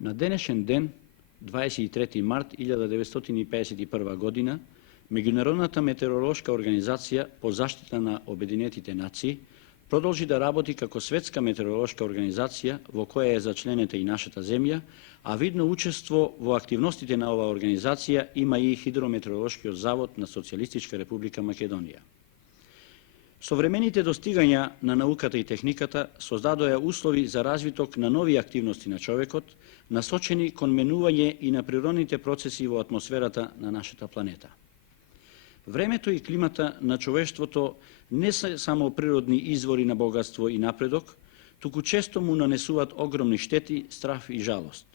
На денешен ден, 23. март 1951 година, Меѓународната метеоролошка организација по заштита на Обединетите нации продолжи да работи како светска метеоролошка организација во која е зачленета и нашата земја, а видно учество во активностите на оваа организација има и Хидрометеоролошкиот завод на Социјалистичка република Македонија. Современите достигања на науката и техниката создадоа услови за развиток на нови активности на човекот, насочени кон менување и на природните процеси во атмосферата на нашата планета. Времето и климата на човештвото не се само природни извори на богатство и напредок, туку често му нанесуваат огромни штети, страф и жалост.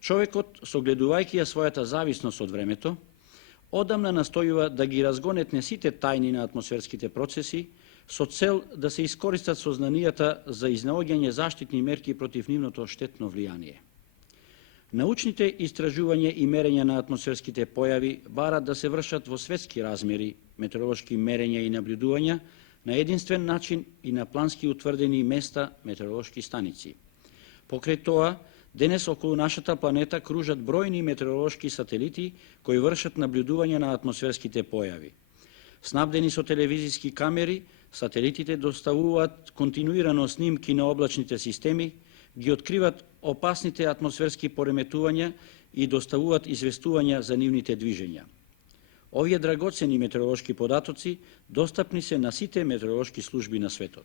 Човекот, согледувајќи ја својата зависност од времето, одамна настојува да ги разгонетне сите тајни на атмосферските процеси со цел да се искористат сознанијата за изнаоѓање заштитни мерки против нивното штетно влијание. Научните истражувања и мерења на атмосферските појави барат да се вршат во светски размери метеоролошки мерења и наблюдувања на единствен начин и на плански утврдени места метеоролошки станици. Покрај тоа, денес околу нашата планета кружат бројни метеоролошки сателити кои вршат наблюдување на атмосферските појави. Снабдени со телевизиски камери, сателитите доставуваат континуирано снимки на облачните системи, ги откриват опасните атмосферски пореметувања и доставуваат известувања за нивните движења. Овие драгоцени метеоролошки податоци достапни се на сите метеоролошки служби на светот.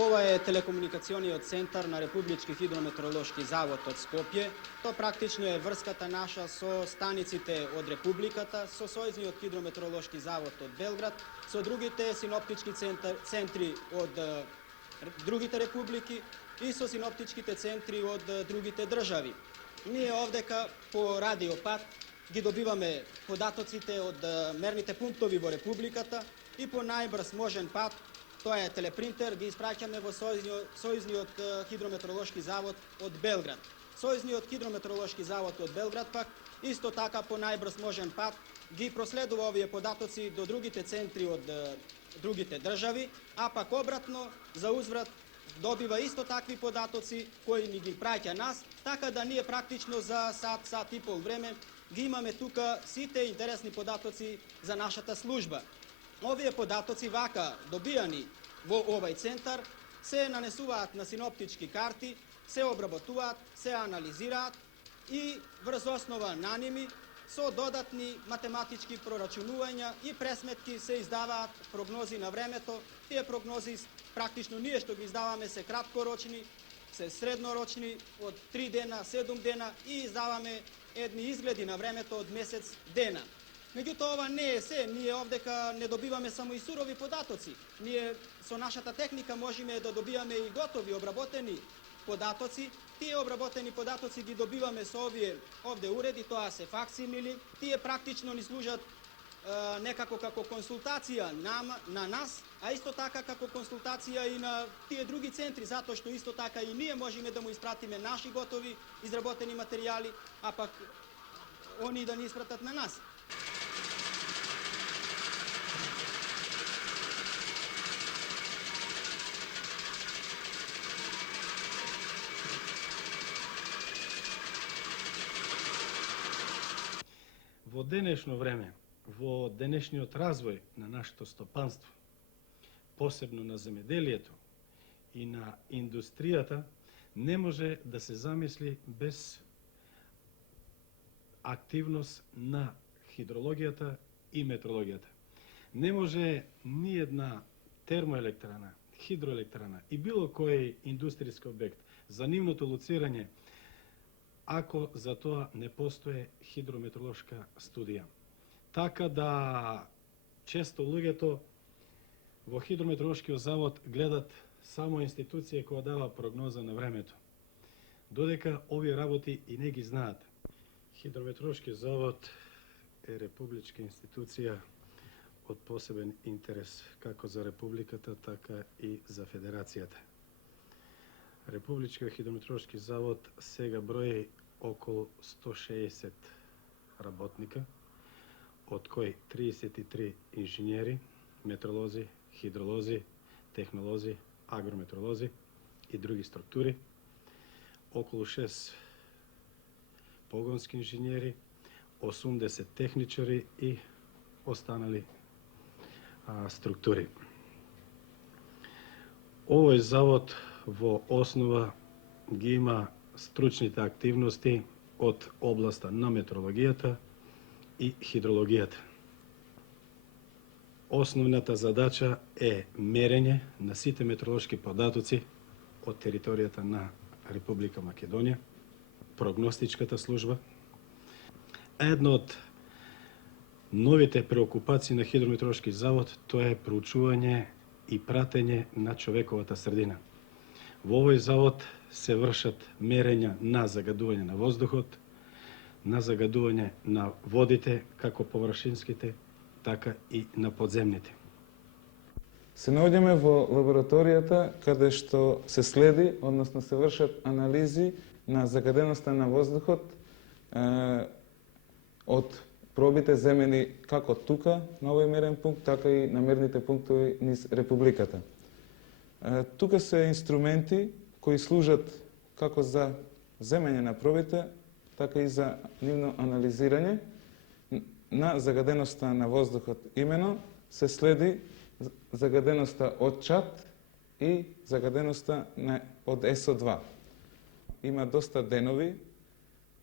Ова е телекомуникациониот центар на Републички хидрометеоролошки завод од Скопје. Тоа практично е врската наша со станиците од Републиката, со Сојузниот хидрометеоролошки завод од Белград, со другите синоптички центри од другите републики и со синоптичките центри од другите држави. Ние овдека по радиопат ги добиваме податоците од мерните пунктови во Републиката и по најбрз можен пат, тоа е телепринтер, ги испраќаме во Сојузниот хидрометеоролошки завод од Белград. Сојузниот хидрометеоролошки завод од Белград пак исто така по најбрз можен пат ги проследува овие податоци до другите центри од другите држави, а пак обратно за узврат добива исто такви податоци кои ни ги праќа нас, така да ние практично за сат и пол време ги имаме тука сите интересни податоци за нашата служба. Овие податоци вака добијани во овај центар се нанесуваат на синоптички карти, се обработуваат, се анализираат и врз основа на ними со додатни математички прорачунувања и пресметки се издаваат прогнози на времето. Тие прогнози практично ние што ги издаваме се краткорочни, се среднорочни од 3 дена, 7 дена и издаваме едни изгледи на времето од месец дена. Меѓутоа, ова не е се. Ние овдека не добиваме само и сурови податоци. Ние со нашата техника можеме да добиваме и готови, обработени податоци. Тие обработени податоци ги добиваме со овие овде уреди, тоа се факсимили. Тие практично ни служат некако како консултација на нас, а исто така како консултација и на тие други центри, затоа што исто така и ние можеме да му испратиме наши готови изработени материјали, а пак они да ни испратат на нас. Во денешно време, во денешниот развој на нашето стопанство, посебно на земеделието и на индустријата, не може да се замисли без активност на хидрологијата и метрологијата. Не може ни една термоелектрана, хидроелектрана и било кој индустријски објект за нивното лоцирање ако за тоа не постои хидрометеоролошка студија. Така да често луѓето во хидрометеоролошкиот завод гледат само институција која дава прогноза на времето. додека овие работи и не ги знаат. Хидрометеоролошки завод е републичка институција од посебен интерес како за Републиката, така и за Федерацијата. Републички хидрометеоролошки завод сега брои околу 160 работника, од кои 33 инженери, метролози, хидролози, технолози, агрометролози и други структури, околу 6 погонски инженери, 80 техничари и останали структури. Овој завод во основа ги има стручните активности од областа на метеорологијата и хидрологијата. Основната задача е мерење на сите метеоролошки податоци од територијата на Република Македонија, прогностичката служба. Едно од новите преокупации на Хидрометеоролошки завод тоа е проучување и пратење на човековата средина. Во овој завод се вршат мерења на загадување на воздухот, на загадување на водите, како површинските, така и на подземните. Се наоѓаме во лабораторијата каде што се следи, односно се вршат анализи на загаденоста на воздухот од пробите земени како тука на овој мерен пункт, така и на мерните пунктови низ Републиката. Тука се инструменти кои служат како за земење на пробите, така и за нивно анализирање на загаденоста на воздухот. Имено се следи загаденоста од чад и загаденоста од СО2. Има доста денови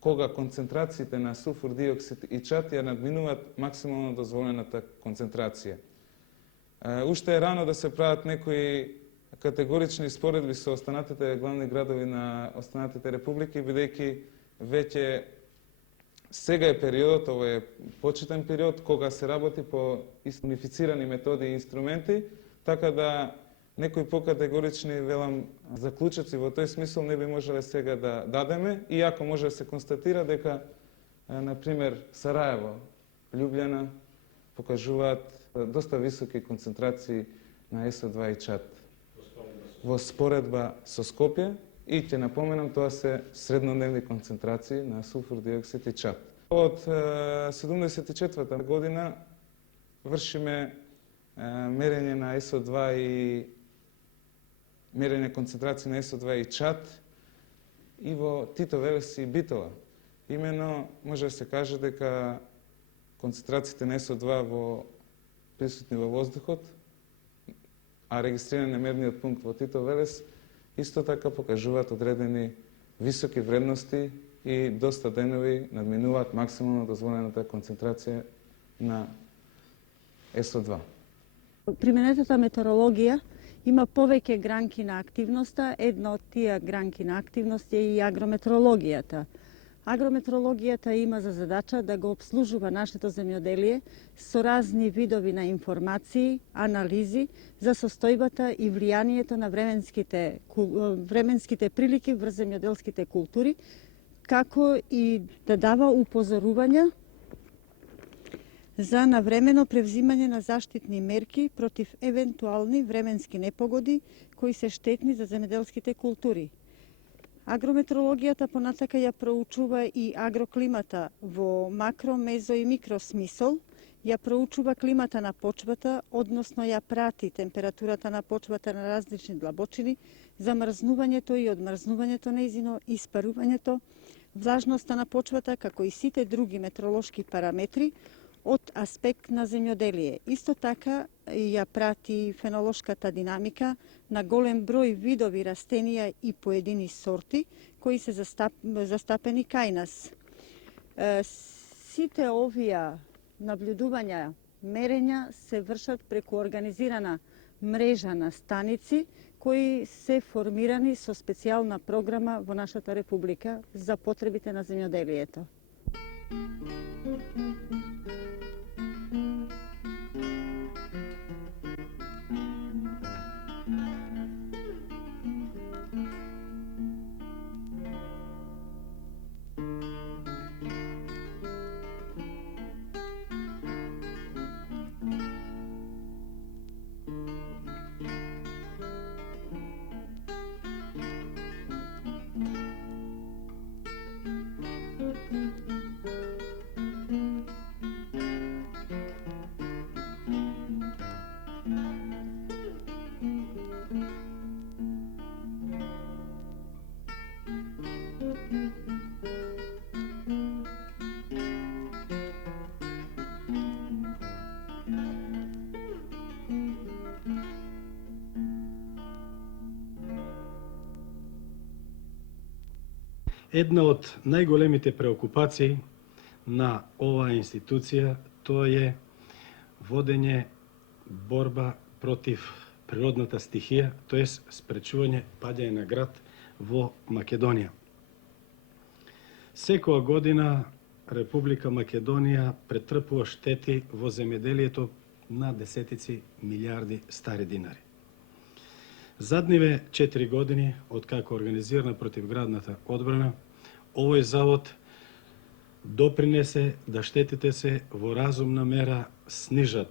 кога концентрациите на сулфур диоксид и чад ја надминуваат максимално дозволената концентрација. Уште е рано да се прават некои категорични споредби со останатите главни градови на останатите републики, бидејќи веќе сега е периодот, овој е почетен период, кога се работи по унифицирани методи и инструменти, така да некои покатегорични, велам, заклучоци во тој смисол не би можеле сега да дадеме, иако може да се констатира дека, например, Сараево, Љубљана покажуваат доста високи концентрации на СО2 и чад во споредба со Скопје, и ќе напоменам, тоа се среднодневни концентрации на сулфур диоксид и чад. Од 1974 година вршиме мерење на СО2 и мерење концентрации на СО2 и чад и во Тито Велес и Битола. Имено може да се каже дека концентрациите на СО2 присутни во воздухот, а регистрирани на мерниот пункт во Тито Велес, исто така покажуваат одредени високи вредности и доста денови надминуваат максимално дозволената концентрација на СО2. Применетата метеорологија има повеќе гранки на активноста. Една од тие гранки на активност е и агрометеорологијата. Агрометеорологијата има за задача да го обслужува нашето земјоделие со разни видови на информации, анализи за состојбата и влијанието на временските прилики врз земјоделските култури, како и да дава упозорувања за навремено превзимање на заштитни мерки против евентуални временски непогоди кои се штетни за земјоделските култури. Агрометеорологијата понатака ја проучува и агроклимата во макро, мезо и микро смисол, ја проучува климата на почвата, односно ја прати температурата на почвата на различни длабочини, замрзнувањето и одмрзнувањето нејзино, испарувањето, влажноста на почвата, како и сите други метеоролошки параметри од аспект на земјоделие. Исто така ја прати фенолошката динамика на голем број видови растенија и поедини сорти кои се застапени кај нас. Сите овие наблюдувања, мерења се вршат преку организирана мрежа на станици кои се формирани со специјална програма во нашата република за потребите на земјоделието. Една од најголемите преокупации на оваа институција тоа е водење борба против природната стихија, тоест спречување паѓање на град во Македонија. Секоја година Република Македонија претрпува штети во земеделието на десетици милиарди стари динари. Задниве 4 години, откако организирана противградната одбрана, овој завод допринесе да штетите се во разумна мера снижат.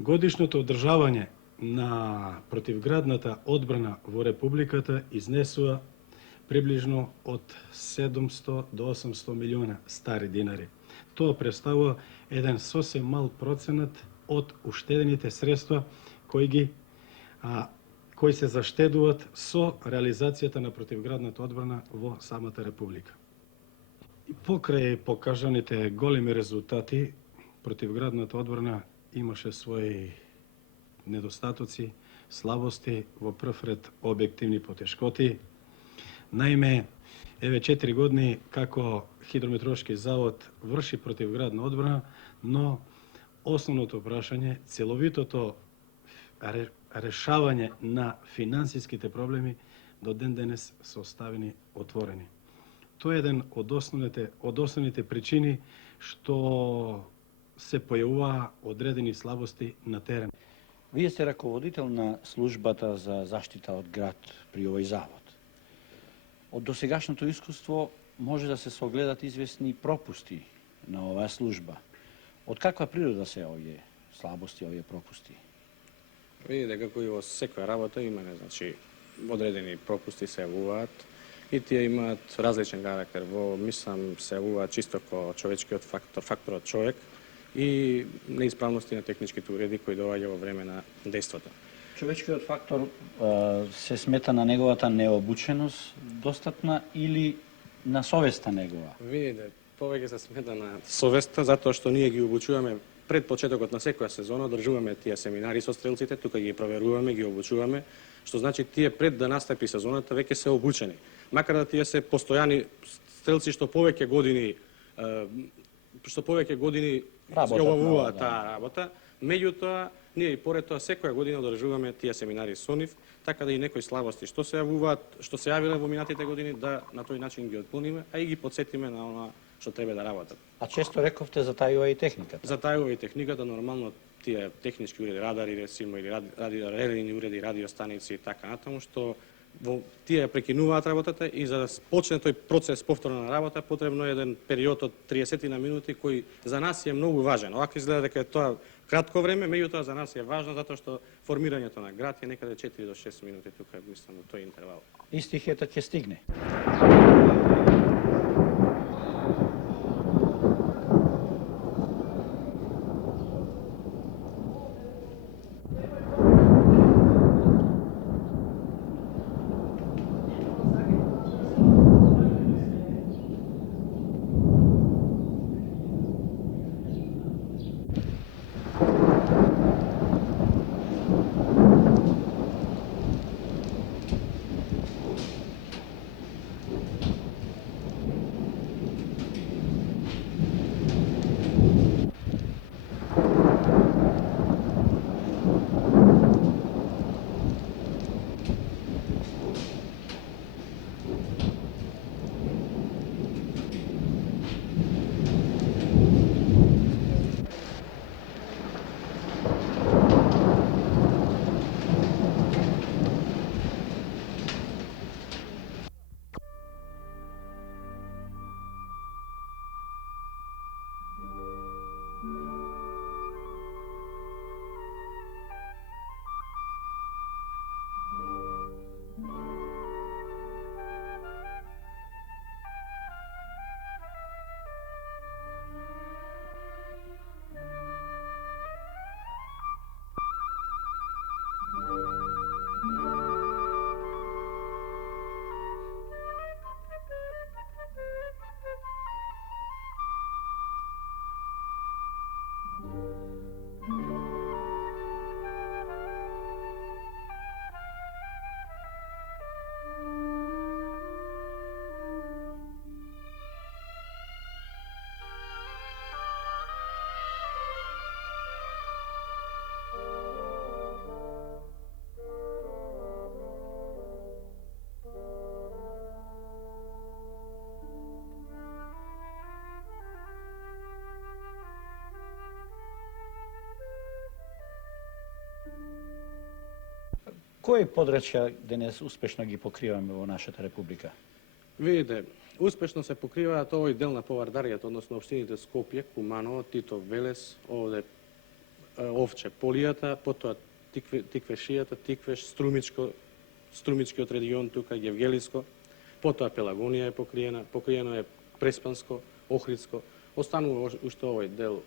Годишното одржавање на противградната одбрана во Републиката изнесува приближно од 700 до 800 милиона стари динари. Тоа представува еден сосем мал проценат од уштедените средства кои се заштедуваат со реализацијата на противградната одбрана во самата Република. И покрај покажаните големи резултати, противградната одбрана имаше своји недостатоци, слабости, во прв ред објективни потешкоти. Наиме, еве 4 години како Хидрометеоролошки завод врши противградна одбрана, но основното прашање, целовитото решавање на финансиските проблеми до ден денес се оставени отворени. Тоа е еден од основните причини што се појавуваа одредени слабости на терен. Вие сте раководител на службата за заштита од град при овој завод. Од досегашното искуство може да се согледат известни пропусти на оваа служба. Од каква природа се овие слабости, овие пропусти? Видите како и во секоја работа има, значи, одредени пропусти се јавуваат и тие имаат различен карактер. Мислам, се јавуваат чисто ко човечкиот факторот човек и неисправности на техничките уреди кои доаѓа во време на дејството. Човечкиот фактор се смета на неговата необученост достатна или на совеста негова? Видите, повеќе се смета на совеста, затоа што ние ги обучуваме пред почетокот на секоја сезона, одржуваме тие семинари со стрелците, тука ги проверуваме, ги обучуваме, што значи тие пред да настапи сезоната веќе се обучени. Макар да тие се постојани стрелци што повеќе години јавуваат таа работа, меѓутоа ние и поред тоа секоја година одржуваме тие семинари со нив, така да и некои слабости што се јавуваат, што се јавиле во минатите години, да на тој начин ги отклониме, а и ги подсетиме на она што треба да работат. А често рековте затајува и техниката. Затајува и техниката, нормално тие технички уреди, радари, ресимо, или радиоредени уреди, радиостаници и така натаму, што тие прекинуваат работата и за да почне тој процес повторно на работа, потребно е еден период од 30 на минути кој за нас е многу важен. Овако изгледа дека е тоа кратко време, меѓутоа за нас е важно затоа што формирањето на град е некаде 4 до 6 минути, тука мислам во тој интервал. И стихијата ќе стигне. Кои подрачја денес успешно ги покриваме во нашата република? Видите, успешно се покриваат овој дел на Повардаријата, односно општините Скопје, Куманово, Титов, Велес, овде Овче, Полијата, потоа Тиквешијата, Тиквеш, Струмичкиот регион тука, Гевгелиско, потоа Пелагонија е покриено е Преспанско, Охридско, останува уште овој дел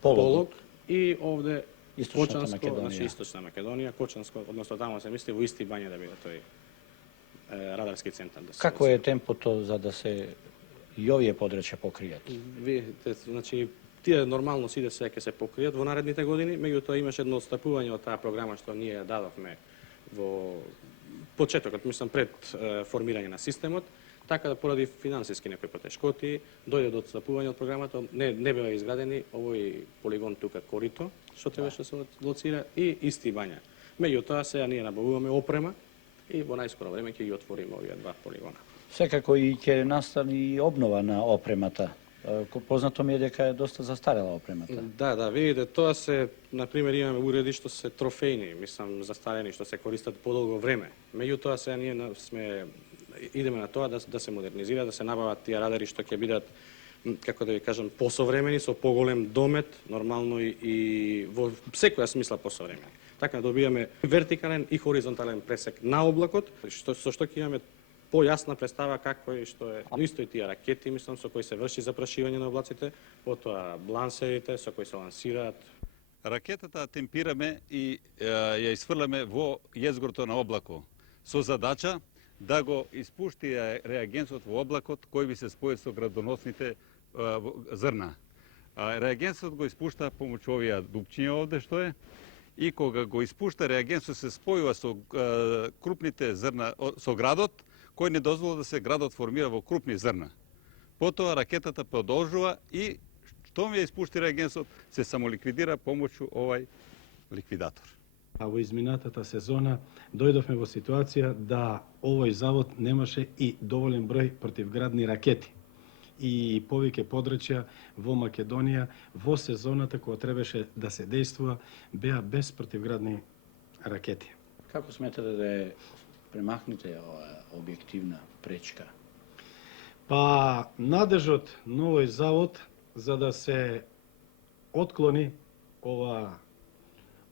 Полог и овде Источната Кочанско, Македонија. значи Источна Македонија, Кочанско, односно таму се мисли во Исти Бања да биде тој радарски центар. Да се Како е темпото за да се и овие подрачја покријат? Видите, значи тие нормално сите се ќе се покријат во наредните години, меѓутоа имаше едно отстапување од таа програма што ние ја дадовме во почетокот, мислам пред формирање на системот, така да поради финансиски некои потешкоти дојде до отстапување од програмата, не беа изградени овој полигон тука Корито, што требаше да се лоцира, и Исти Бања. Меѓутоа сега ние набавуваме опрема и во најскоро време ќе ги отвориме овие два полигона. Секако и ќе настани обнова на опремата. Познато ми е дека е доста застарела опремата. Да, видите, тоа се, например, имаме уреди што се трофејни, мислам, застарени, што се користат подолго време. Меѓутоа сега ние идеме на тоа да се модернизира, да се набават тие радари што ќе бидат, како да ви кажам, посовремени, со поголем домет, нормално и во секоја смисла посовремени. Така да добиваме вертикален и хоризонтален пресек на облакот, со што ќе имаме појасна представа какво и што е. Исто и тие ракети, мислам, со кои се врши запрашивање на облаците, потоа блансерите со кои се лансираат. Ракетата темпираме и ја изфрламе во језгрото на облако, со задача да го испушти реагенсот во облакот кој би се спои со градоносните зрна. Реагенсот го испушта помоју овие дупчиња овде што е, и кога го испушта реагенсот се спојува со крупните зрна, со градот, кој не дозвола да се градот формира во крупни зрна. Потоа ракетата продолжува и штом ја испушти реагенсот, се самоликвидира помоју овај ликвидатор. А во изминатата сезона дојдовме во ситуација да овој завод немаше и доволен број противградни ракети и повеќе подрачја во Македонија во сезоната кога требаше да се действува беа без противградни ракети. Како сметате да е премахнете оваа објективна пречка? Па надежот на овој завод за да се отклони ова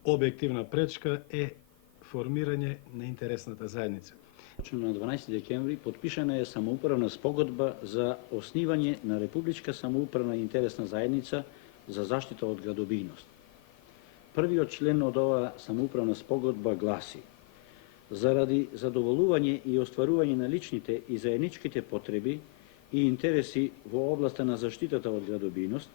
објективна пречка е формирање на интересната заедница. На 12 декември подпишана е самоуправна спогодба за оснивање на Републичка самоуправна интересна заедница за заштита од градобијност. Првиот член од оваа самоуправна спогодба гласи: заради задоволување и остварување на личните и заедничките потреби и интереси во областа на заштитата од градобијност,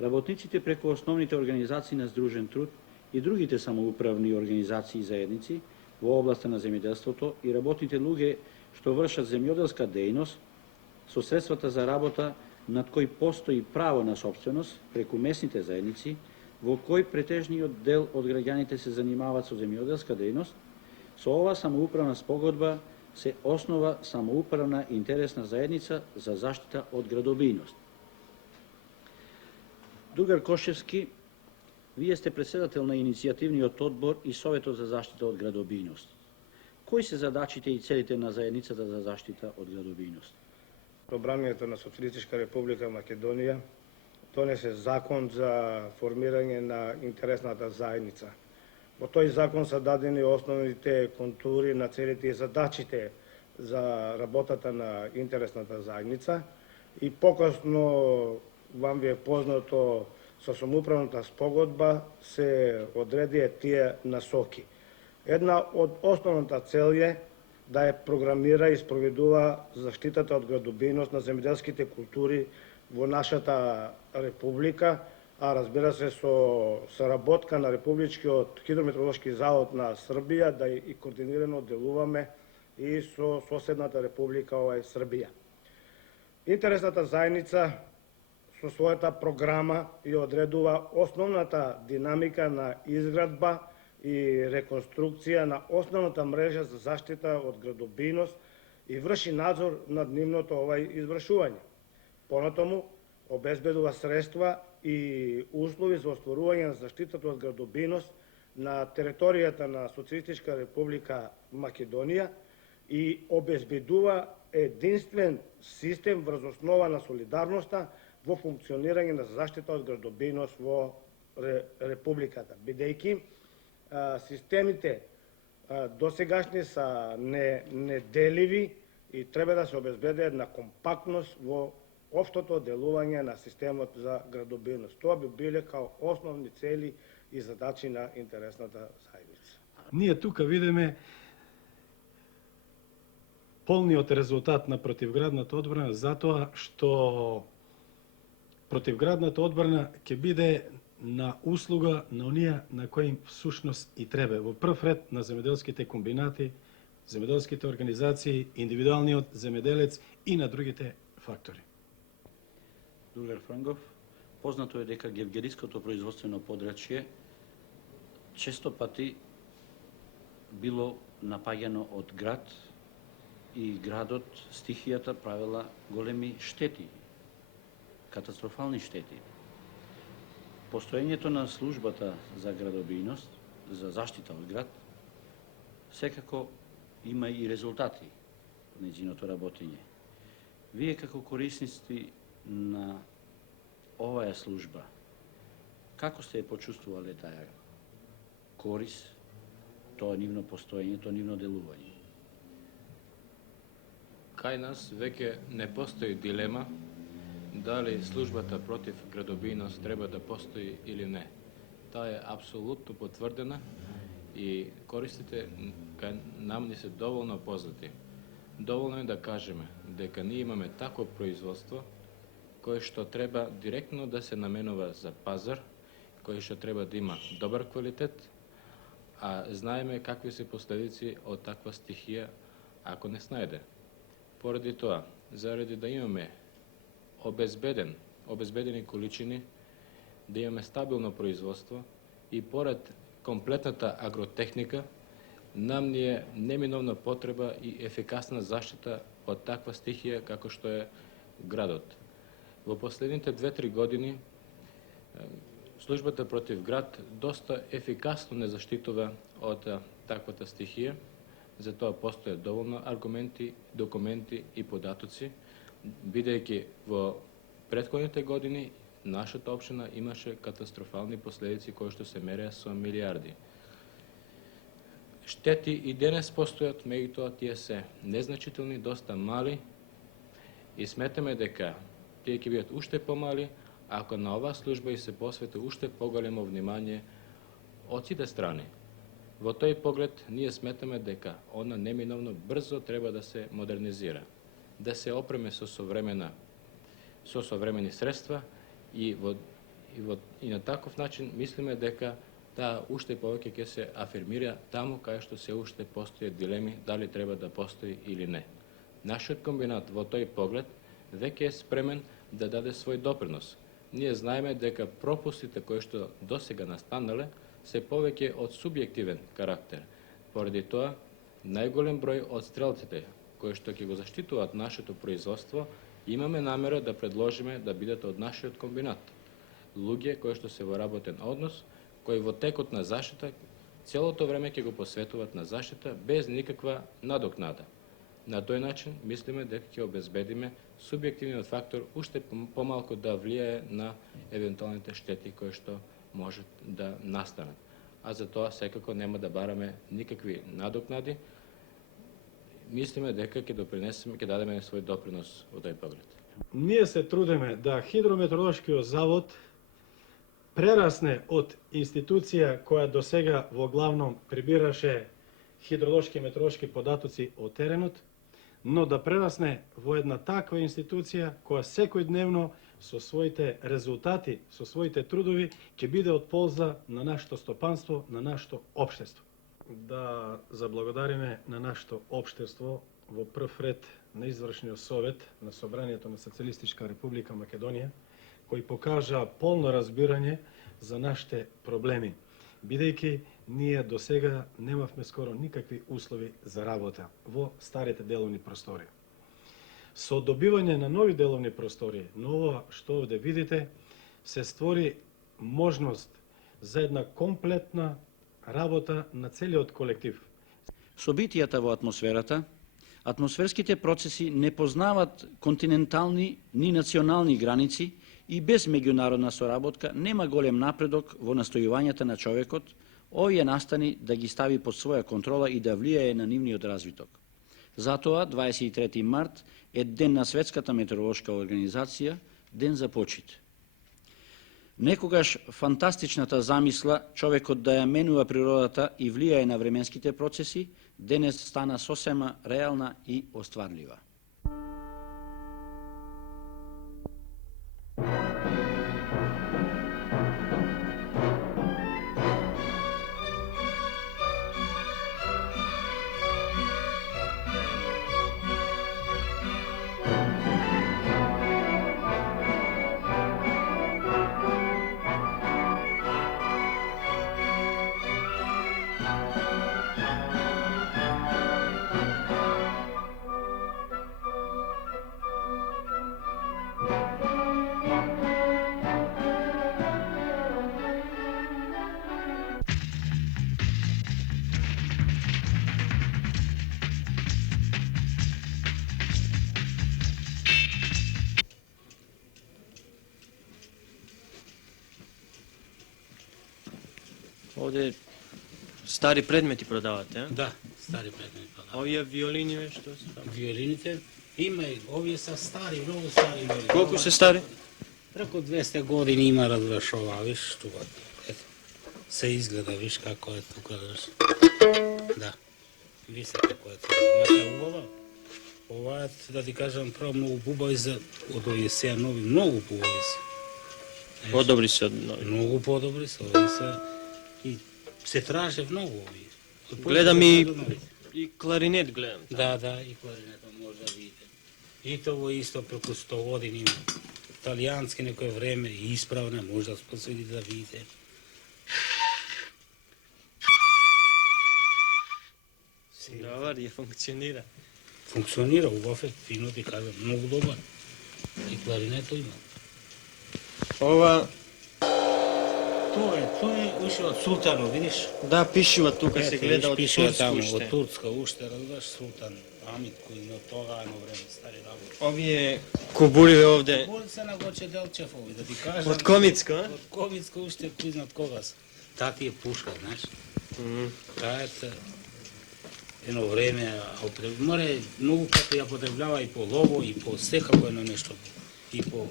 работниците преку основните организации на здружен труд и другите самоуправни организации и заедници во областа на земјоделството и работните луѓе што вршат земјоделска дејност со средствата за работа над кои постои право на собственост преку месните заедници, во кој претежниот дел од граѓаните се занимаваат со земјоделска дејност, со ова самоуправна спогодба се основа самоуправна интересна заедница за заштита од градобијност. Дугар Кошевски, вие сте председател на иницијативниот одбор и Советот за заштита од градобијност. Кои се задачите и целите на заедницата за заштита од градобијност? Собранието на Социјалистичка република Македонија донесе закон за формирање на интересната заедница. Во тој закон се дадени основните контури на целите и задачите за работата на интересната заедница и покасно вам ви е познато со самоуправната спогодба се одредија тие насоки. Една од основната цел е да ја програмира и спроведува заштитата од градобијност на земјоделските култури во нашата република, а разбира се со соработка на Републичкиот хидрометеоролошки завод на Србија да и координирано делуваме и со соседната република Србија. Интересната заедница со својата програма ја одредува основната динамика на изградба и реконструкција на основната мрежа за заштита од градобијност и врши надзор над нивното извршување. Понатаму обезбедува средства и услови за остварување на заштитата од градобијност на територијата на Социјалистичка република Македонија и обезбедува единствен систем врз основа на солидарноста во функционирање на заштита од градобијност во републиката, бидејќи системите досегашни са неделиви и треба да се обезбеди една компактност во општото делување на системот за градобијност. Тоа би биле као основни цели и задачи на интересната заедница. Ние тука видиме полниот резултат на противградната одбрана, затоа што противградната одбрана ќе биде на услуга на оние на кои им всушност и треба. Во прв ред на земеделските комбинати, земеделските организации, индивидуалниот земеделец и на другите фактори. Другар Франгов, познато е дека гевгериското производствено подрачје често пати било напаѓано од град и градот, стихијата правила големи штети, катастрофални штети. Постоењето на службата за градобијност, за заштита од град, секако има и резултати од нејзиното работење. Вие како корисници на оваа служба, како сте почувствувале таа корис, тоа нивно постоење, тоа нивно делување? Кај нас веќе не постои дилема дали службата против градобијност треба да постои или не. Таа е апсолутно потврдена и користите кај нам ни се доволно познати. Доволно е да кажеме дека ние имаме такво производство кој што треба директно да се наменува за пазар, кој што треба да има добар квалитет, а знаеме какви се последици од таква стихија ако не снајде. Поради тоа, заради да имаме обезбедени количини, да имаме стабилно производство и поред комплетната агротехника, нам ни е неминовна потреба и ефикасна заштита од таква стихија како што е градот. Во последните 2-3 години службата против град доста ефикасно не заштитува од таквата стихија, затоа постојат доволно аргументи, документи и податоци, бидејќи во претходните години нашата општина имаше катастрофални последици кои што се мереа со милиарди. Штети и денес постојат, меѓутоа тие се незначителни, доста мали и сметаме дека тие ќе бидат уште помали ако на оваа служба и се посвети уште поголемо внимание од сите страни. Во тој поглед ние сметаме дека она неминовно брзо треба да се модернизира, да се опреме со современи средства и на таков начин мислиме дека таа уште повеќе ќе се афирмира таму кај што се уште постојат дилеми дали треба да постои или не. Нашиот комбинат во тој поглед веќе е спремен да даде свој допринос. Ние знаеме дека пропустите кои што досега настанале се повеќе од субјективен карактер. Поради тоа, најголем број од стрелците кои што ќе го заштитуваат нашето производство, имаме намера да предложиме да бидат од нашиот комбинат. Луѓе кои што се во работен однос, кои во текот на заштита целото време ќе го посветуваат на заштита без никаква надокнада. На тој начин мислиме дека ќе обезбедиме субјективниот фактор уште помалку да влијае на евентуалните штети кои што можат да настанат. А за тоа секако нема да бараме никакви надокнади. Мислиме дека ќе дадеме свој допринос во тој поглед. Ние се трудиме да Хидрометеоролошкиот завод прерасне од институција која досега во главном прибираше хидролошки и метеоролошки податоци од теренот, но да прерасне во една таква институција која секојдневно со своите резултати, со своите трудови ќе биде од полза на нашето стопанство, на нашето општество. Да заблагодариме на нашето општество во прв ред на извршниот совет на Собранието на Социјалистичка република Македонија, кој покажа полно разбирање за нашите проблеми, бидејќи ние до сега немавме скоро никакви услови за работа во старите деловни простори. Со добивање на нови деловни простори, но ова што овде видите, се створи можност за една комплетна работа на целиот колектив. Собитијата во атмосферата, атмосферските процеси не познават континентални ни национални граници и без меѓународна соработка нема голем напредок во настојувањата на човекот, овие настани да ги стави под своја контрола и да влијае на нивниот развиток. Затоа 23 март е ден на Светската метеоролошка организација, ден за почит. Некогаш фантастичната замисла човекот да ја менува природата и влијае на временските процеси, денес стана сосема реална и остварлива. Ovdje stari predmeti prodavate, a? Da, stari predmeti prodavate. Ovdje violini već što su tamo? Violinite ima i ovdje sa stari, mnogo stari. Koliko su stari? Preko 200 godina ima razvršova, viš, tu, eto, se izgleda, viš kako je tu kada viš. Da, vidite kako je to. Imate ubava? Ova je, da ti kažem, pravo mnogo bubavi za, od ovih seja novi, mnogo bubavi se. Podobri se od novih. Mnogo podobri se, ovi se, i se traže mnogo ovi. Gledam i klarinet gledam. Da, i klarinetom možda vidite. I to ovo isto preko 100 godina ima. Italijanski neko je vreme ispravne, možda posvedite da vidite. Dobar je, funkcionira. Funkcionira u Bofet, fino ti kažem, mnogo dobar. I klarinetu ima. Ova, To je ušao od sultanu, vidiš? da, pišiva tu kad se Eto, gleda viš, od piše Turske tamo, ušte. od Turska ušte, razgledaš sultan Hamid koji je od toga jedno vreme stari rabot. Ovi je kuburive ovdje. Bolce na goće Delčefovi, da ti kažem. Od Komicko, a? Od Komicko ušte, ko iznad koga su. Ta ti je puška, znaš. Кажете, едно време, море многу пати ја потреблява и по лово, и по секако едно нешто. И по...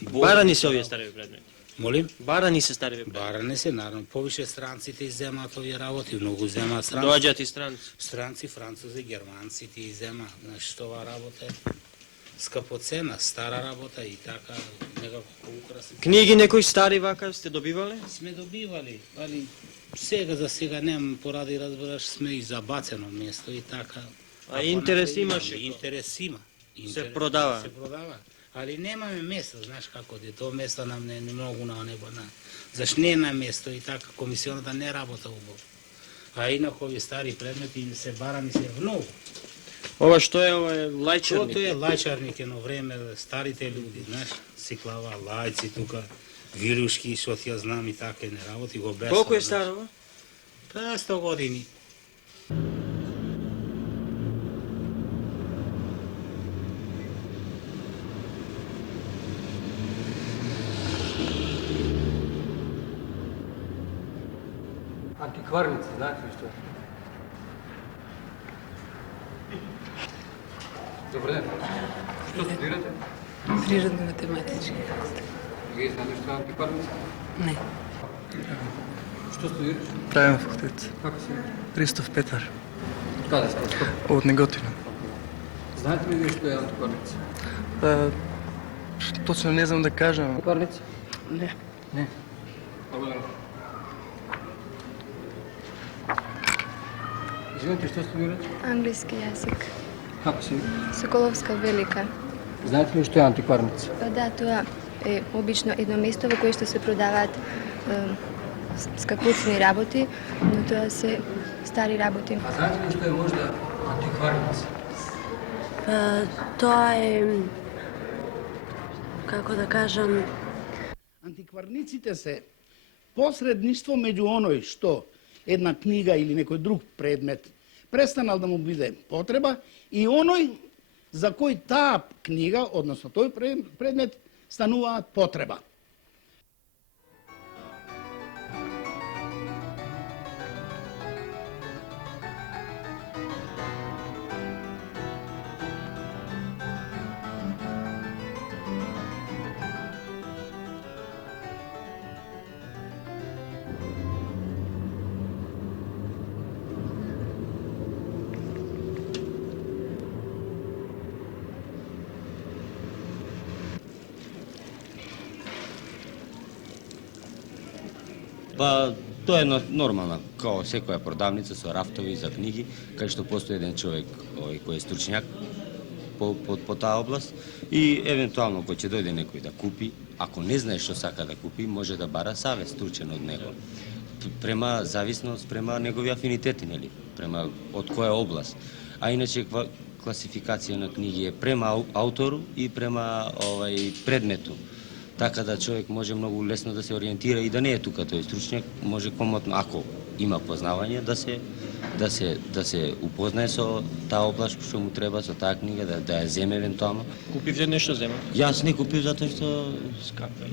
Барани се овие стари предмети. Молим? Барани се стари предмети. Баране се, наравно. Повише странците изземаат овие работи, многу земаат странци. Доаѓаат и странци. Странци, французи, германци ти изземаат. Значи, ова работа е скапоцена, стара работа и така некако украсна. Книги некои стари вака сте добивале? Сме добивали, али сега за сега немам поради, разбираш, сме и забацено место и така. А интерес имаше? Интерес има. Се продава? Се продава. Али немаме место, знаеш како е, тоа место нам не многу на небо. Зашто не на место и така комисионата не работа убаво. А инако овие стари предмети се барани се многу. Ова што е, ова е лајчарник? Тоа е лајчарник едно време, старите луѓе, знаеш, си клава лајци тука, вилушки, што ти ја знам и така не работи, го беса. Колку е старо ова? Па 100 години. Антикварници, знаете ли што е? Добре ден. Што студирате? Природно-математички. Вие знаете што е антикварница? Не. Што студираш? Правен факултет. Како се? Ристов Петар. Каде сте? Од Неготино. Знаете ли вие што е антикварница? Точно не знам да кажам. Антикварница? Не. Не. Благодарам. Извинете, што студирате? Английски јазик. Како се? Соколовска Велика. Знаете ли што е антикварница? Па да, тоа е обично едно место во кое што се продаваат скапуцни работи, но тоа се стари работи. А знаете ли што е можда антикварница? Па тоа е, како да кажам, Антикварниците се посредништво меѓу оној што една книга или некој друг предмет престанал да му биде потреба и оној за кој таа книга, односно тој предмет, стануваат потреба. Па, тоа е нормално, као секоја продавница со рафтови за книги, кај што постои еден човек кој е стручњак по таа област и евентуално кој ќе дојде некој да купи, ако не знае што сака да купи, може да бара savет стручен од него. Према зависност, према негови афинитети, нели? Према од која област. А иначе класификација на книги е према аутору и према предмету. Така да човек може многу лесно да се ориентира и да не е тука тој стручњак, може комотно, ако има познавање, да се упознае со таа област што му треба, со таа книга, да ја земе евентуално. Купивте нешто зема? Јас не купив затоа што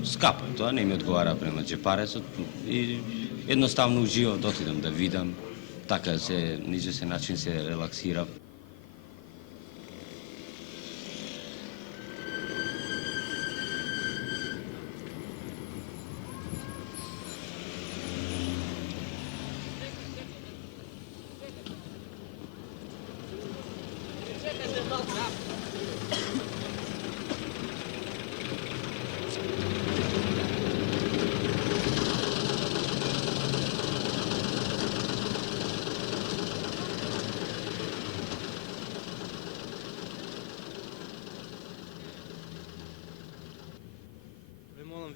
скапа. Тоа не ми одговара према джепарецот и едноставно уживав да отидам да видам, така се ниже се начин се релаксирав.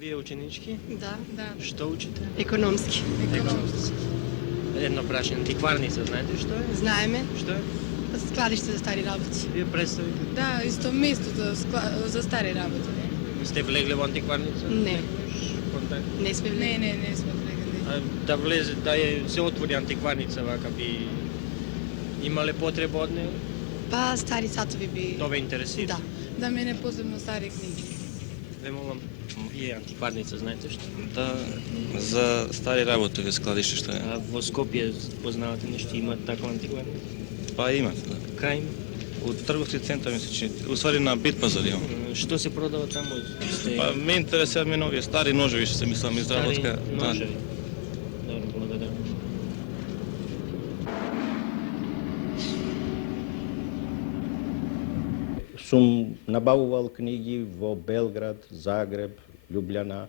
Вие ученички? Да. Што учите? Економски. Едно прашање, антикварница, знаете што е? Знаеме. Што е? Складиште за стари работи. Вие представите? Да, исто место за стари работи. Сте влегле во антикварница? Не. Контакт? Не сме влегли. Не сме влегли. Да влезе, се отвори антикварница, вака би имале потреба од неја? Па стари сатови би... Тоа ве интересира? Да, мене посебно стари книги. Ве молам, вие антикварница, знаете што? Да, за стари работи ве складиште што е. А во Скопје познавате нешто, има таква антикварница? Па имате, да. Кај има? У трговски центар ми се чини, усвари на Бит пазар има. Што се продава таму? Па ме интересира ме нови стари ножеви што се мислам изработка. Стари ножеви. Добро, благодарам. Сум набавувал книги во Белград, Загреб, Љубљана,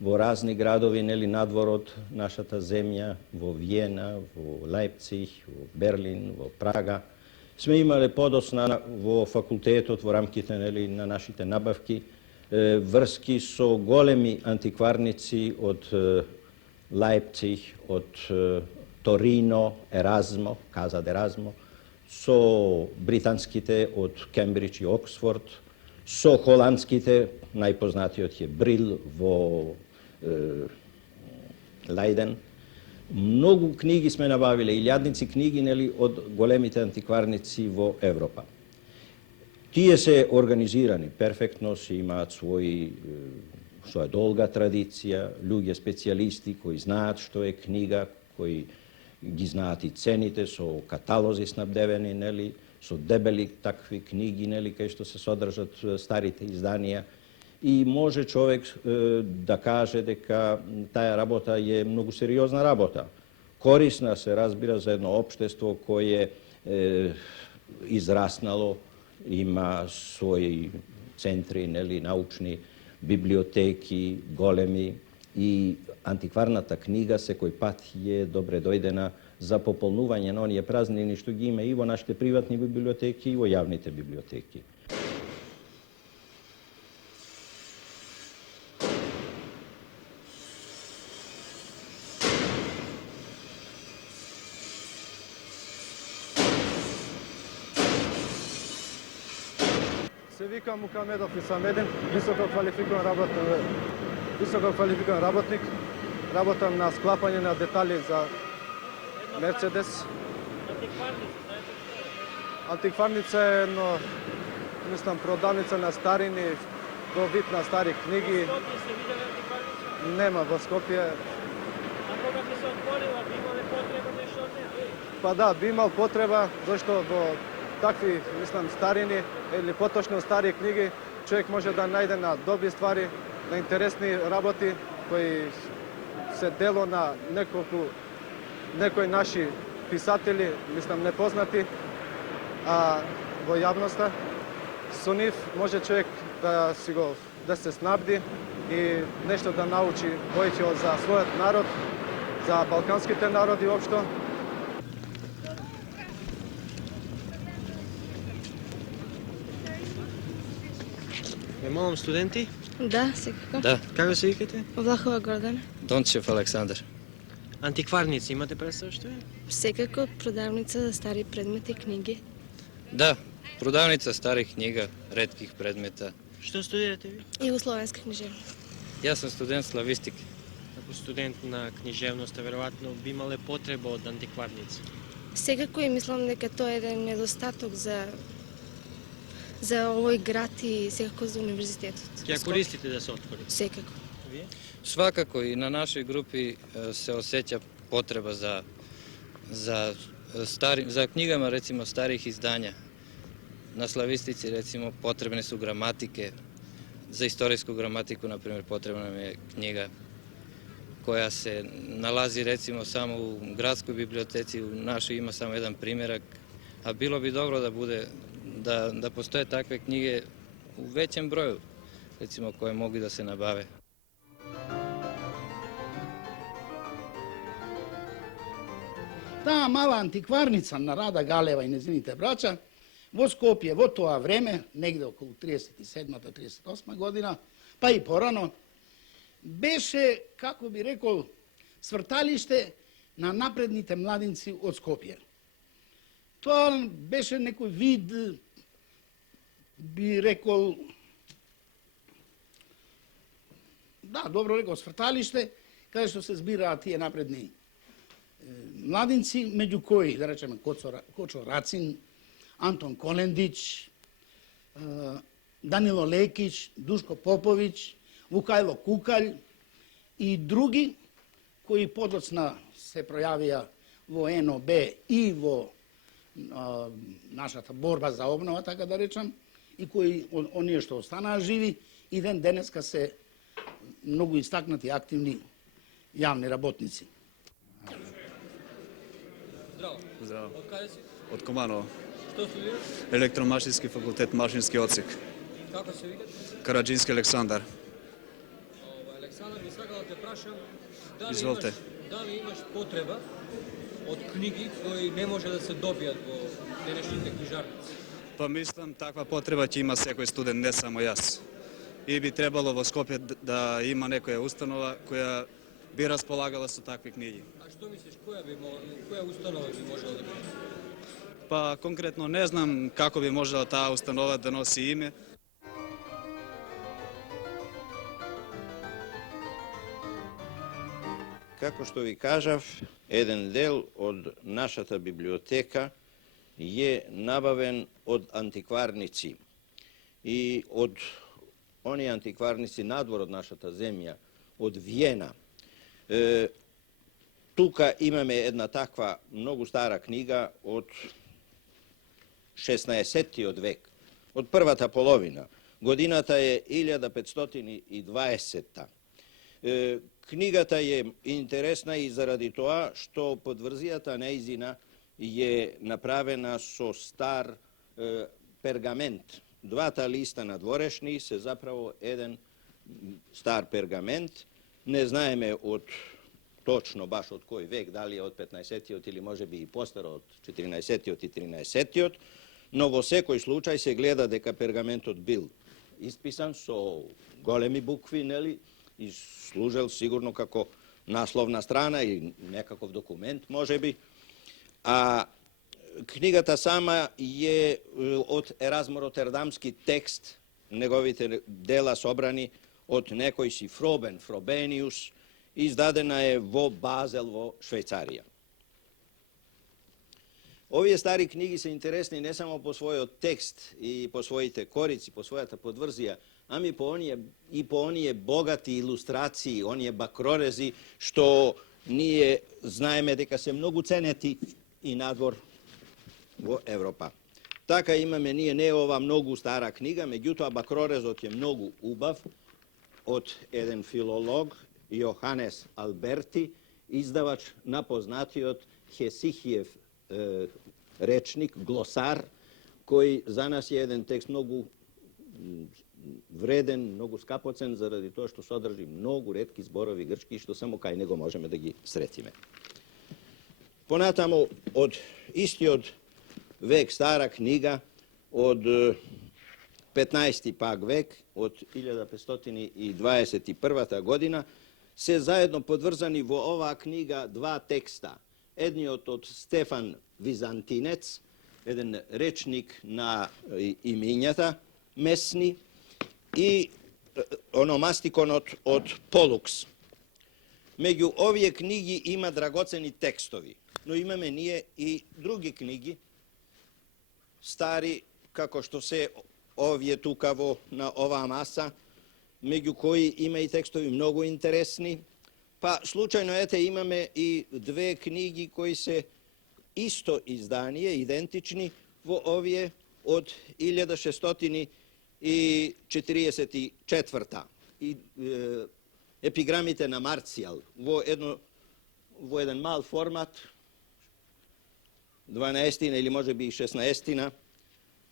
во разни градови, нели, надвор од нашата земја, во Виена, во Лајпциг, во Берлин, во Прага. Сме имале подосна во факултетот, во рамките, нели, на нашите набавки, врски со големи антикварници од Лајпциг, од Торино, Еразмо, Каза де Еразмо, со британските од Кембридж и Оксфорд, со холандските, најпознатиот е Брил во Лајден. Многу книги сме набавиле, илјадници книги, нели, од големите антикварници во Европа. Тие се организирани перфектно, си имаат своја долга традиција, луѓе специјалисти кои знаат што е книга, кои ги знаат и цените, со каталози снабдевени, нели, со дебели такви книги, нели, кај што се содржат старите изданија. И може човек да каже дека таа работа е многу сериозна работа. Корисна се разбира за едно општество кое е израснало, има своји центри, нели, научни, библиотеки, големи, и антикварната книга секој пат е добре дојдена за пополнување на оние празнини што ги има и во нашите приватни библиотеки и во јавните библиотеки. Се викам Мукамедов Исамедин, висококвалификуван работник. Работам на склапање на детали за Mercedes. Antikvarnica je jedno, mislim, prodavnica na starini, do vid na starih knjigi. Nema vo Skopje. A koga bi se otvorila, bi imali potreba nešto od nje? Pa da, bi imao potreba, zašto do takvih, mislim, starini ili potočno starije knjige čovjek može da najde na dobri stvari, na interesni raboti koji se delo na nekoj naši pisatelji, mislim, nepoznati, a vo javnosti. Su njih može čovjek da se snabdi i nešto da nauči bojeći za svoj narod, za balkanski te narodi uopšte. Molim studenti? Da, секако. Да. Како се викате? Влахова Гордана. Дончев Александар. Антикварници имате представа што е? Секако продавница за стари предмети и книги. Да, продавница старих книга, ретких предмета. Што студирате ви? Југословенска книжевност. Јас сум студент славистики. Како студент на книжевност, веројатно би имале потреба од антикварници. Секако и мислам дека тоа е еден недостаток за овој град и секако за универзитетот. Ќе користите да се отвори? Секако. Вие? Svakako i na našoj grupi se osjeća potreba za knjigama recimo starih izdanja. Na slavistici recimo potrebne su gramatike. Za istorijsku gramatiku, na primjer, potrebna nam je knjiga koja se nalazi recimo samo u gradskoj biblioteci, u našoj ima samo jedan primjerak, a bilo bi dobro da bude, da postoje takve knjige u većem broju, recimo koje mogu da se nabave. Ta mala antikvarnica na Rada Galeva i neziните braća во Скопје во тоа време, негде околу 37-38 година, па и порано, беше, како би рекол, сврталиште на напредните младинци од Скопје. Тоа беше некој вид, би рекол, да, добро рекол, сврталиште, каде што се збираат тие напредни младинци, меѓу кои, да речеме, Кочо Рацин, Антон Колендич, Данило Лекич, Душко Попович, Вукајло Кукаљ и други кои подоцна се пројавија во НОБ и во нашата борба за обнова, така да речам, и кои оние што останаа живи и ден денеска се многу истакнати активни јавни работници. Здраво. Здраво. Од каде си? Од Команово. Што студираш? Електромашински факултет, машински одсек. Како се викате? Караджински Александар. Александар, би сакал да те прашам, Изволте. дали имаш потреба од книги кои не може да се добијат во денешните книжарници? Па мислам, таква потреба ќе има секој студент, не само јас. И би требало во Скопје да има некоја установа која би располагала со такви книги. А што мислиш, која установа би можела да биде? Па конкретно не знам како би можела таа установа да носи име. Како што ви кажав, еден дел од нашата библиотека е набавен од антикварници. И од оние антикварници надвор од нашата земја, од Виена. Тука имаме една таква многу стара книга од 16-тиот век, од првата половина. Годината е 1520-та. Книгата е интересна и заради тоа што подврзијата неизина е направена со стар пергамент. Двата листа надворешни се заправо еден стар пергамент. Не знаеме од точно баш од кој век, дали од 15-тиот или може би и постаро од 14-тиот и 13-тиот, но во секој случај се гледа дека пергаментот бил исписан со големи букви, нели, и служел сигурно како насловна страна и некаков документ, може би. А книгата сама е од Еразмо Ротердамски текст, неговите дела собрани од некој си Фробениус, издадена е во Базел во Швајцарија. Овие стари книги се интересни не само по својот текст и по своите корици, по својата подврзија, ами и по оние богати илустрации, оние бакрорези, што ние знаеме дека се многу ценети и надвор во Европа. Така имаме ние не ова многу стара книга, меѓутоа бакрорезот е многу убав, од еден филолог, Јоханес Алберти, издавач на познатиот Хесихиев речник, глосар, кој за нас е еден текст многу вреден, многу скапоцен, заради тоа што содржи многу ретки зборови грчки, што само кај него можеме да ги сретиме. Понатаму, од истиот век стара книга, од 15 пак век, од 1521 година, се заедно подврзани во оваа книга два текста. Едниот од Стефан Византинец, еден речник на имињата месни, и ономастиконот од Полукс. Меѓу овие книги има драгоцени текстови, но имаме ние и други книги, стари, како што се овие тука на оваа маса, меѓу кои има и текстови многу интересни. Па, случајно, ете, имаме и две книги кои се исто издание, идентични, во овие од 1644 и епиграмите на Марцијал во еден мал формат, 12 или може би 16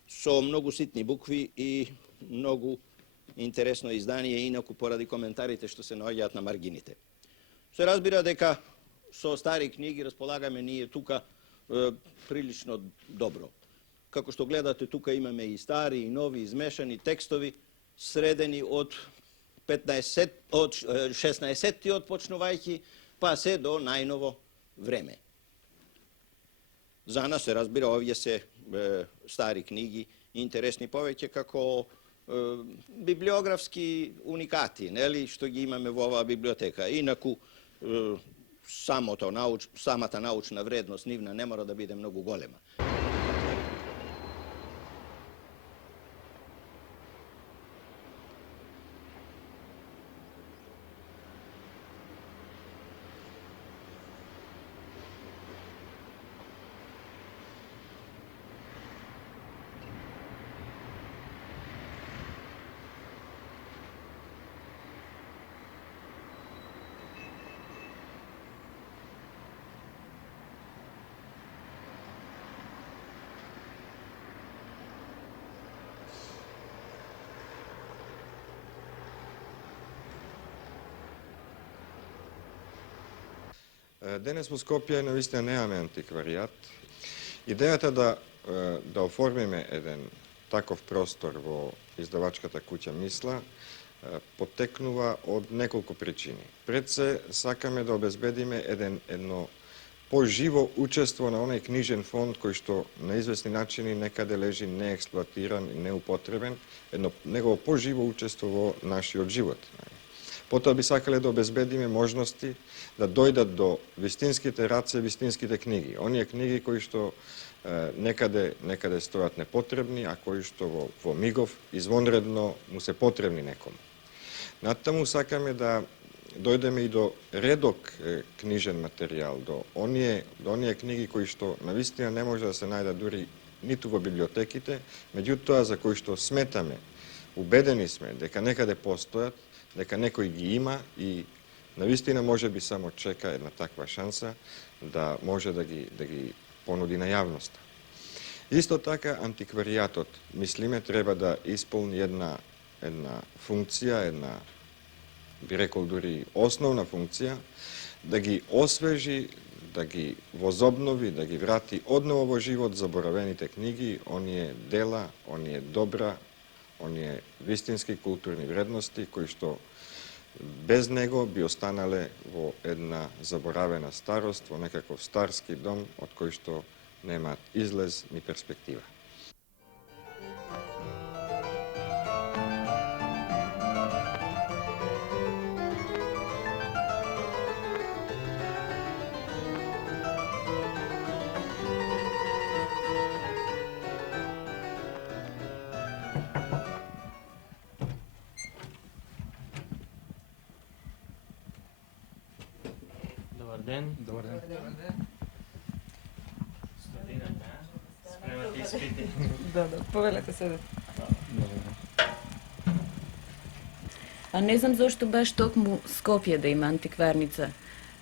со многу ситни букви и многу интересно издание, инаку поради коментарите што се наоѓаат на маргините. Се разбира дека со стари книги располагаме ние тука прилично добро. Како што гледате, тука имаме и стари, и нови, измешани текстови, средени од 16-тиот почнувајќи, па се до најново време. За нас се разбира, овие се стари книги, интересни повеќе како библиографски уникати, нели, што ги имаме во оваа библиотека. Инаку, самата научна вредност нивна не мора да биде многу голема. Денес во Скопје навистина немаме антикваријат. Идејата да оформиме еден таков простор во издавачката куќа Мисла потекнува од неколку причини. Пред се сакаме да обезбедиме едно поживо учество на оној книжен фонд кој што на известни начини некаде лежи неексплоатиран и неупотребен, едно негово поживо учество во нашиот живот. Потоа би сакале да обезбедиме можности да дојдат до вистинските раце, вистинските книги. Оние книги кои што некаде стојат непотребни, а кои што во мигов извонредно му се потребни некому. Натаму сакаме да дојдеме и до редок книжен материјал, до оние книги кои што навистина не може да се најдат дури ниту во библиотеките, меѓутоа за кои што сметаме, убедени сме дека некаде постојат, дека некој ги има и навистина може би само чека една таква шанса да може да ги понуди на јавноста. Исто така антикваријатот, мислиме, треба да исполни една функција, една би рекол дури основна функција, да ги освежи, да ги возобнови, да ги врати одново во живот заборавените книги, оние дела, оние добра, оние вистински културни вредности кои што без него би останале во една заборавена старост, во некаков старски дом од кој што немаат излез ни перспектива. ден. Добар ден. Студината, спремате испити. Да, повелете се. А не знам зошто баш токму Скопје да има антикварница.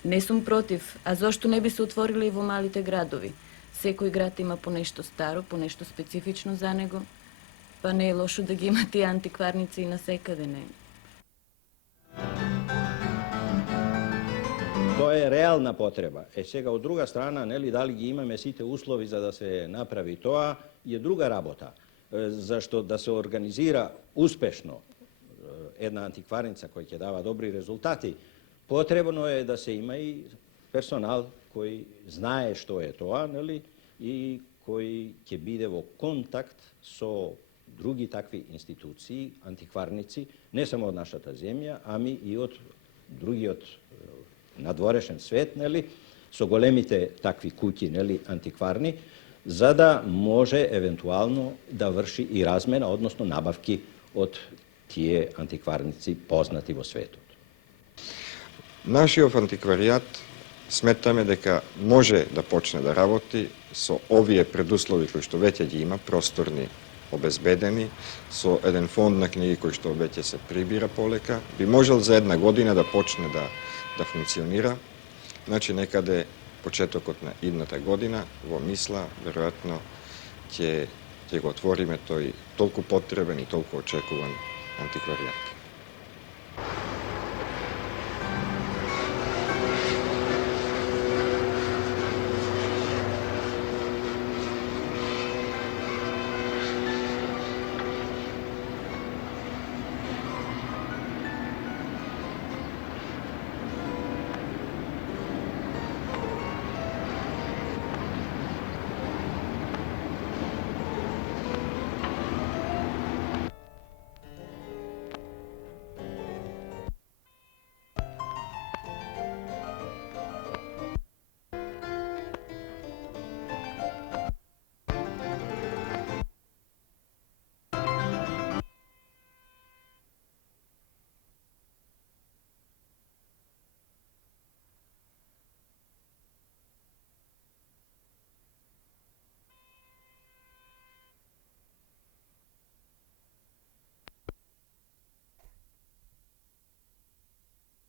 Не сум против, а зошто не би се отворили и во малите градови? Секој град има по нешто старо, по нешто специфично за него, па не е лошо да ги има тие антикварници и насекаде, не? Тоа е реална потреба. Сега, од друга страна, нели, дали ги имаме сите услови за да се направи тоа, е друга работа. Зашто да се организира успешно една антикварница која ќе дава добри резултати, потребно е да се има и персонал кој знае што е тоа, нели, и кој ќе биде во контакт со други такви институции, антикварници, не само од нашата земја, ами и од другиот надворешен свет, нели, со големите такви куќи, нели, антикварни, за да може евентуално да врши и размена, односно набавки од тие антикварници познати во светот. Нашиот антикваријат сметаме дека може да почне да работи со овие предуслови кои што веќе ги има, просторни, обезбедени, со еден фонд на книги кој што веќе се прибира полека, би можел за една година да почне да функционира. Значи некаде почетокот на идната година во Мисла веројатно ќе го отвориме тој толку потребен и толку очекуван антикваријат.